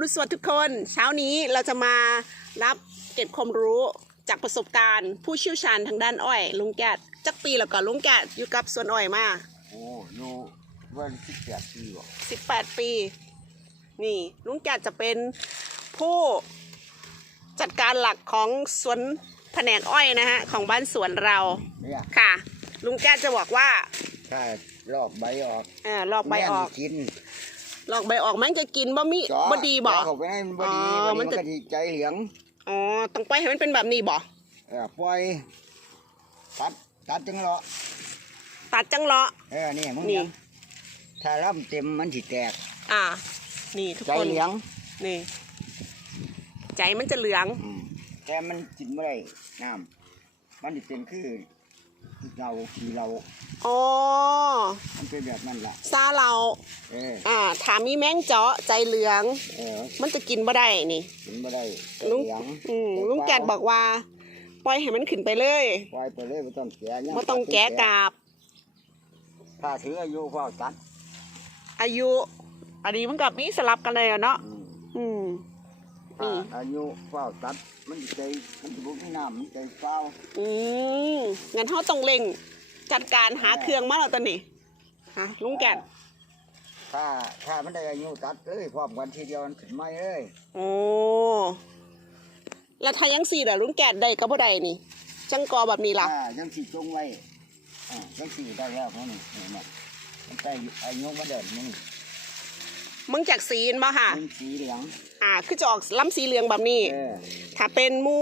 รุสวัสดีทุกคน เช้านี้เราจะมารับเก็บความรู้จากประสบการณ์ ผู้เชี่ยวชาญทางด้านอ้อย ลุงแกดจักปีแล้วก็ลุงแกดอยู่กับสวนอ้อยมาโอ้อยู่วันสิบแปดปีบ่18ปี นี่ลุงแกดจะเป็นผู้จัดการหลักของสวนแผนกอ้อยนะฮะของบ้านสวนเราเนี่ยค่ะ ลุงแกดจะบอกว่าถ้าลอกใบออกเออลอกใบออกแม่น กินลอกใบออกแม่งจะกินบ่มีเจาะบ่ดีบ่เจาะเข้าไปให้มันบ่ดีอ๋อบ่ดีมัมันนจะก็ดีใจเหลืองอ๋อต้องไปล่อยให้มันเป็นแบบนี้บ่เออปล่อยตัดตัดจังเลาะตัดจังเลาะเออนี่มึงนี่เนี่ยถ้าล่ำเต็มมันสิแตก อ่า นี่ทุกใจคนเหลืองนี่ ใจมันจะเหลืองอืมแต่มันกินไม่ได้น้ำมันสิเป็นคือเราขี้เรา อ๋อมันเป็นแบบนั้นล่ะซาเราเอออ่าถามมีแมงเจาะใจเหลือง เออมันจะกินบ่ได้นี่ กินไม่ได้ใจลุง เหลืองอืมลุงแกดบอกว่า ปล่อยให้มันขึ้นไปเลยปล่อยไปเลยไม่ต้องแกะยังไม่ต้องแกะกาบ ถ้าถืออายุก็ตัดอายุ อันนี้มันกับมีสลับกันเลยอะเนาะอืมอืมถ้านี่อายุเฝ้าตัดมันสิใจมันจะบุกที่น้ำมันใจเฝ้าอืมงั้นเขาต้องเร่ง จัดการหาเครื่องมาแล้วตอนนี้ฮะลุงแกดถ้าถ้ามันได้อายุตัดเลยพร้อมกันทีเดียวมันขึ้นไม่เลยโอ้แล้วถ้ายังสี่ล่ะลุงแกดได้ก็บ่ได้นี่ จังกอแบบนี้ล่ะอ่ายังสีจงไว้อ่ายังสีได้แล้วมันนี่นี่นะมันได้อายุมาเดินนี่ มึงจากสีนบ่ค่ะมันสีเหลืองอ่า คือจะออกล้ำสีเหลืองแบบนี้ เออถ้าเป็นหมู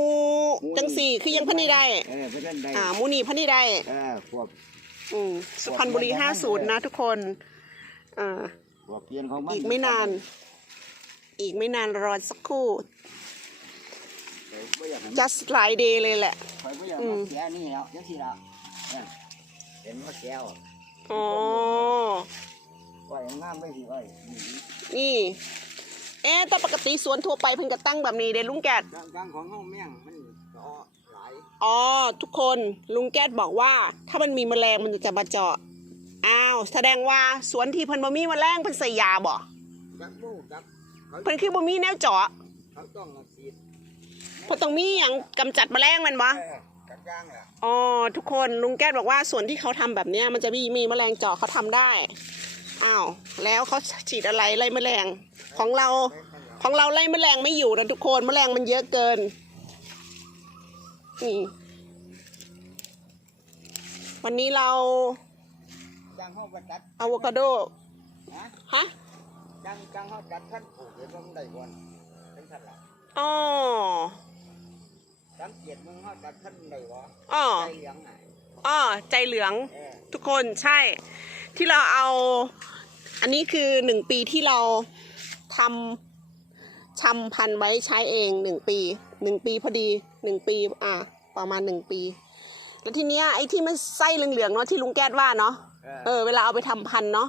หมู่จังสี่คือยังพันนี่ได้ เออเพื่อนได้อ่าหมูนี่พันนี่ได้ เออพวกอืมสุพรรณบุรีห้าศูนย์นะทุกคนอ่า พวกเกียนของมันอีกไม่นาน อีกไม่นานรอสักครู่เออบ่อยากให้มัน just หลายเดย์เลยแหละ คอยบ่อยากอืมามแกะนี่แล้วจังสีแล้วเออเห็นว่าแก้วอ๋อ ไว้งามไปสิไว้นี่นี่ เอ๊ะแต่ปกติสวนทั่วไปเพิ่งจะตั้งแบบนี้เด้ลุงแกดกลางกลางของห้องแม่งมันก็หลายอ๋อทุกคนลุงแก๊ดบอกว่า ถ้ามันมีแมลงมันจะมาเจาะอ้าวแสดงว่าสวนที่เพิ่นบ่มีแมลงเพิ่นใส่ยาบ่จักบูจักเขาเพิ่นคือบ่มีแนวเจาะเขาต้องมาฉีดเพราะต้องมีหยังกำจัดแมลงแมันบ่เออจักย่างแหละอ๋อทุกคนลุงแก๊ดบอกว่าสวนที่เขาทำแบบเนี้ยมันจะมีมีแมลงเจาะเขาทำได้ อ้าวแล้วเขาฉีดอะไรไล่แมลงของเราของเราไล่แมลงไม่อยู่นะทุกคนแมลงมันเยอะเกินนี่วันนี้เราจ้างเขาไปตัดอะโวคาโดนะฮะจ้างจ้างเขาตัดขั้นปลูกเดี๋ยวมันได้ก่อนเป็นขั้นละอ๋อสังเกตมึงเขาตัดขั้นได้บ่อ๋อใจเหลืองไงอ๋อใจเหลืองเออทุกคนใช่ ที่เราเอา อันนี้คือหนึ่งปีที่เราทำชำพันธุ์ไว้ใช้เองหนึ่งปีหนึ่งปีพอดีหนึ่งปีอะประมาณหนึ่งปี แล้วทีเนี้ยไอ้ที่มันไส้เหลืองๆเนาะที่ลุงแก้ดว่าเนาะเออเวลาเอาไปทำพันธุ์เนาะ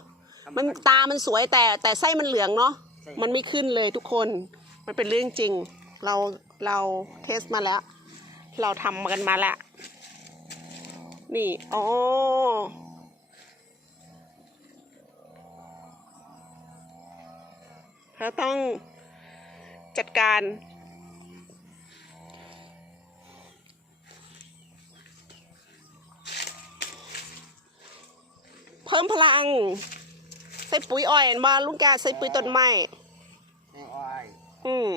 มันตามันสวยแต่แต่ไส้มันเหลืองเนาะมันไม่ขึ้นเลยทุกคนมันเป็นเรื่องจริง เราเราเทสมาแล้ว เราทำกันมาแล้ว นี่อ๋อ เราต้องจัดการ เพิ่มพลัง ใส่ปุ๋ยอ้อยเห็นบ่ลุงแกใส่ปุ๋ยต้นไม้ให้อ้อยอืม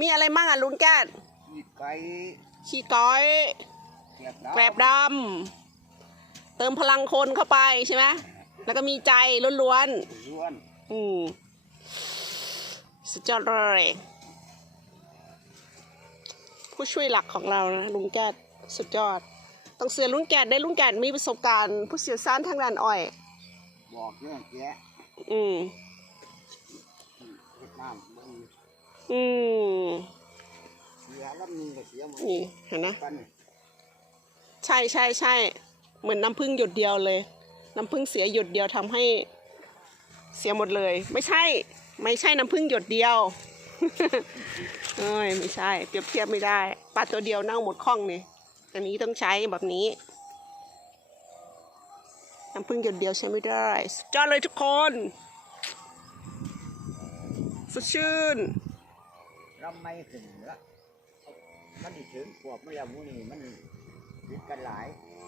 มีอะไรมั่งอะลุงแกดขี้ไก่ขี้ก้อยเกียบดาวแกลบดำเติมพลังคนเข้าไปใช่ไหมแล้วก็มีใจล้วนล้วนๆ อืมสุดยอดเลยผู้ช่วยหลักของเรานะลุงแกดสุดยอด ต้องเสือลุงแกดได้ลุงแกดมีประสบการณ์ ผู้เสียวซ่านทางด้านอ้อย บอกเรื่องแกะอืมเฮ็ดน้ำมึงอืมเสียแล้วมีก็เสียหมดนี่เห็นนะกันใช่ใช่ใช่เหมือนน้ำพึ่งหยดเดียวเลย น้ำพึ่งเสียหยดเดียวทำให้ เสียหมดเลย ไม่ใช่ ไม่ใช่น้ำพึ่งหยดเดียวเอ้ยไม่ใช่ เปรียบเทียบไม่ได้ปลาตัวเดียวเน่าหมดคล่องนี่อันนี้ต้องใช้แบบนี้น้ำพึ่งหยดเดียวใช้ไม่ได้สุดยอดเลยทุกคนสดชื่นลำไม่ขึ้นละมันดิถึงขวบมันแล้วหมูนี่มันติดกันหลาย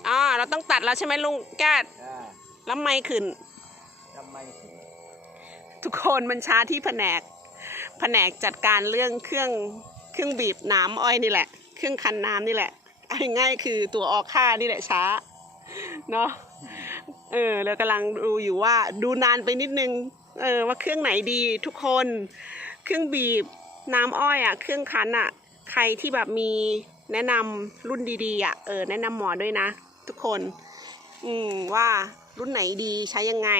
อ่าเราต้องตัดแล้วใช่ไหมลุงแก้ดอ่าแล้วไม่ขึ้นลำไม่ขึ้น ทุกคนมันช้าที่แผนก แผนกจัดการเรื่องเครื่องเครื่องบีบน้ำอ้อยนี่แหละ เครื่องคันน้ำนี่แหละเอาง่ายคือตัวออกค่านี่แหละช้าเนาะเออเรากำลังดูอยู่ว่าดูนานไปนิดนึงเออว่าเครื่องไหนดีทุกคน เครื่องบีบน้ำอ้อยอะ เครื่องคันอะ ใครที่แบบมีแนะนำรุ่นดีๆอะเออแนะนำหมอด้วยนะ ทุกคน อืมว่ารุ่นไหนดีใช้ยังไง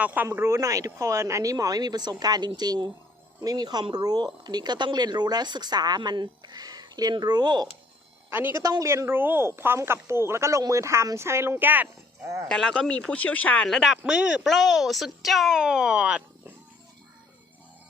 อความรู้หน่อยทุกคน อันนี้หมอไม่มีประสบการณ์จริง ๆ ไม่มีความรู้อันนี้ก็ต้องเรียนรู้และศึกษามันเรียนรู้ อันนี้ก็ต้องเรียนรู้พร้อมกับปลูกแล้วก็ลงมือทำใช่ไหมลุงแก้ดอ่าแต่เราก็มีผู้เชี่ยวชาญระดับมือโปรสุดยอด